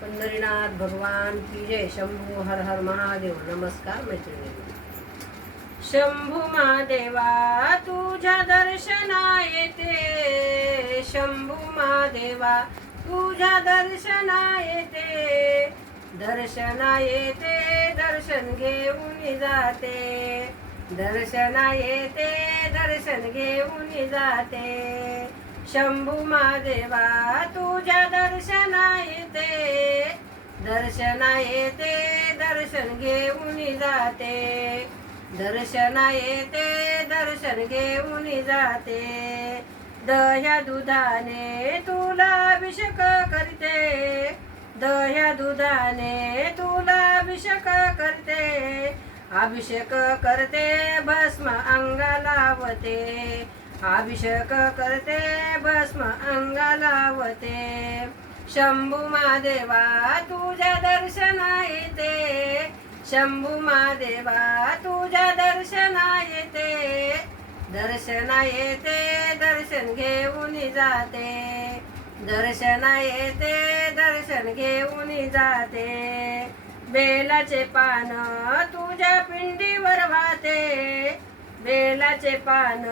पंढरीनाथ भगवान की जय. शंभू हर हर महादेव. नमस्कार मैत्रिणी. शंभू महादेवा तुझ्या दर्शना येते. शंभू महादेवा तुझ्या दर्शना येते. दर्शना येते दर्शन घेऊन जाते. दर्शना येते दर्शन घेऊन जाते. शंभू महादेवा तुझ्या दर्शना येते. दर्शना येते दर्शन घेऊन जाते. दर्शना येते दर्शन घेऊन जाते. दह्या दुधाने तुला अभिषेक करते. दह्या दुधाने तुला अभिषेक करते. अभिषेक करते भस्म अंगा लावते. अभिषेक करते भस्म अंगा लावते. शंभू महादेवा तुझ्या दर्शना येते. शंभू महादेवा तुझ्या दर्शना येते. दर्शना येते दर्शन घेऊन जाते. दर्शना येते दर्शन घेऊन जाते. बेलाचे पान तुझ्या पिंडीवर वाहते. बेलाचे पान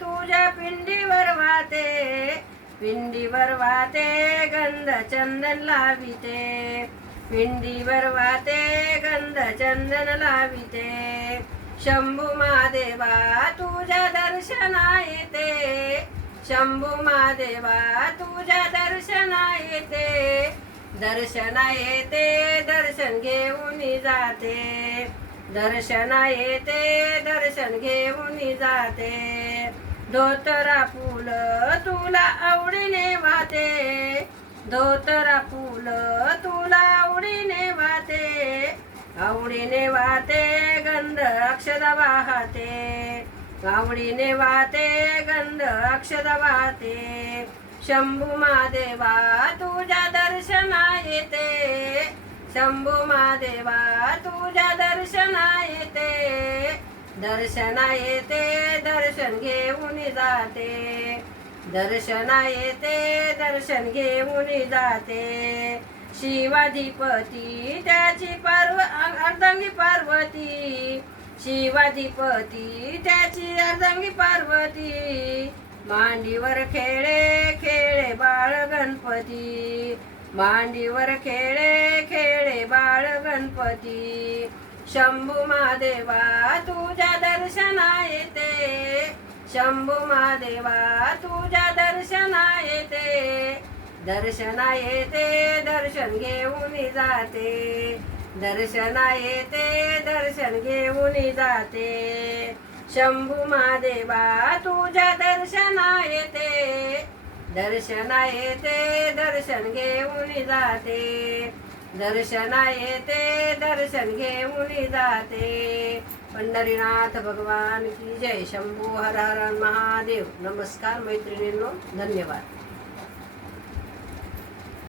तुझ्या पिंडीवर वाहते. पिंडीवर वाहते गंध चंदन लाविते. पिंडीवर वाहते गंध चंदन लाविते. शंभू महादेवा तुझ्या दर्शना येते. शंभू महादेवा तुझ्या दर्शना येते. दर्शना येते दर्शन घेऊन जाते. दर्शना येते दर्शन घेऊन जाते. धोतरा फूल तुला आवडीने वाहते. धोतरा फूल तुला आवडीने वाहते. आवडीने वाहते गंध अक्षदा वाहते. आवडीने वाहते गंध अक्षदा वाहते. शंभू महादेवा तुझ्या दर्शना येते. शंभू महादेवा तुझ्या दर्शना येते. दर्शना येते दर्शन घेऊन जाते. दर्शना येते दर्शन घेऊन जाते. शिवाधिपती त्याची अर्धांगी पार्वती. शिवाधिपती त्याची अर्धांगी पार्वती. मांडीवर खेळे खेळे बाळ गणपती. मांडीवर खेळे खेळे बाळ गणपती. शंभू महादेवा तुझ्या दर्शना येते. शंभू महादेवा तुझ्या दर्शना येते. दर्शना येते दर्शन घेऊन जाते. दर्शना येते दर्शन घेऊन जाते. शंभू महादेवा तुझ्या दर्शना येते. दर्शना येते दर्शन घेऊन जाते. दर्शना येते दर्शन घेऊन जाते. पंढरीनाथ भगवान की जय. शंभू हर हर महादेव. नमस्कार मैत्रिणींनो. धन्यवाद.